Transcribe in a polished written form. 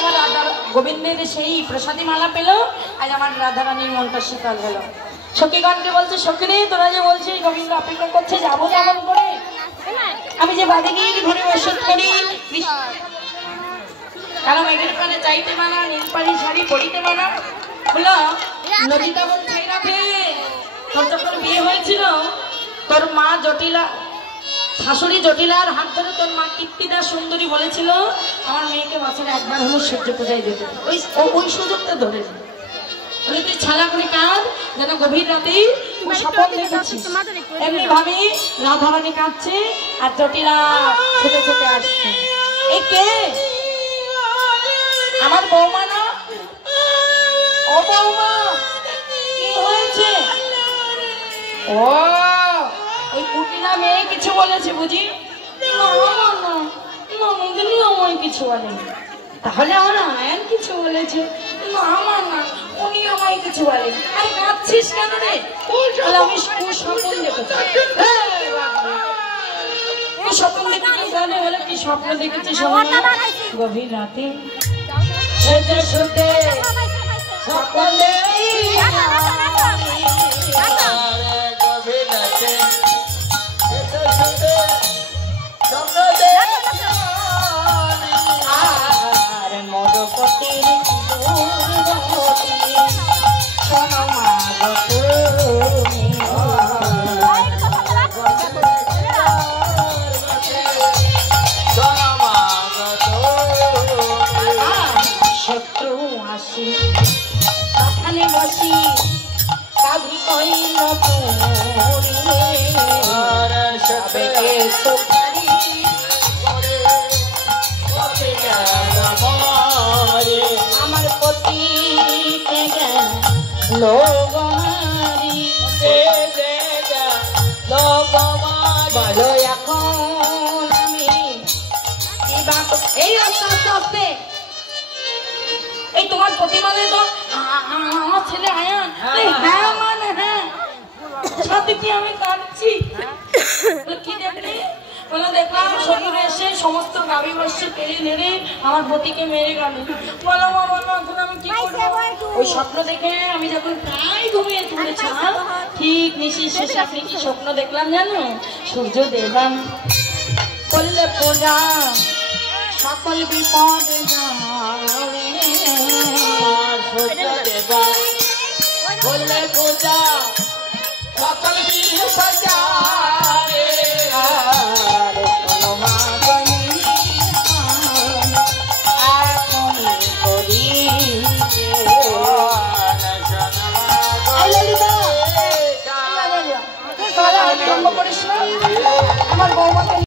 আমার রাধা গোবিন্দের সেই প্রসাদী মালা পেল, আজ আমার রাধারানীর মনটা শীতল হলো। সখীগণকে বলছে, সখীরে তোরা যে বলছিস গোবিন্দ অপেক্ষা করছে, যাবো কেমন করে? আমি যে বাদে গিয়ে ঘুরে ওষুধ করি, কারণ মেঘের পানে চাইতে মানা, নীলপাড়ি শাড়ি পরিতে মানা। বলো নদীটা বলছে, তোর যখন বিয়ে হয়েছিল তোর মা জটিলা, শাশুড়ি জটিলার হাত ধরে তোর মা কীর্তিদা সুন্দরী বলেছিল আমার মেয়েকে বছরে একবার হলো সূর্য পূজায় যেতে, ওই সুযোগটা ধরে বলে তুই ছাড়া করে কাঁদ, যেন গভীর রাতে তুই স্বপ্ন দেখেছিস। এমনি ভাবে রাধারানী কাঁদছে আর জটিলা ছুটে ছুটে আসছে। এ কে? আমার বৌমা না? ও বৌমা, কি হয়েছে? ও ওই কুটিনা মেয়ে কিছু বলেছে বুঝি? না না না, ননদিনী আমায় কিছু বলেনি। তাহলে আমার আয়ান কিছু বলেছে? না আমার না, উনি আমায় কিছু বলেনি। আরে কাঁদছিস কেন রে? আমি স্বপ্ন দেখেছি। স্বপ্ন দেখেছিস জানে বলে কি স্বপ্ন দেখেছিস? গভীর রাতে শুতে শুতে স্বপ্ন শত্রু আসি কাঠানে বসি কাভি কইল আমার পতি লোগমারি বলো এখন আমি এই আস্তে আস্তে আস্তে এই তোমার প্রতিমানে তো আমার ছেলে আয়ান। হ্যাঁ মানে হ্যাঁ, সাথে কি আমি কাঁদছি? কি দেখলি? বলে দেখলাম শরীরে এসে সমস্ত গাভী বসছে পেরে নেড়ে আমার পতিকে মেরে গেল। বলো মা বলো এখন আমি কি করবো? ওই স্বপ্ন দেখে আমি যখন প্রায় ঘুমিয়ে তুলেছিলাম, ঠিক নিশির শেষে আপনি কি স্বপ্ন দেখলাম জানো? সূর্য দেবাম করলে পূজা সকল বিপদ বললে পূজা সকল বিপদ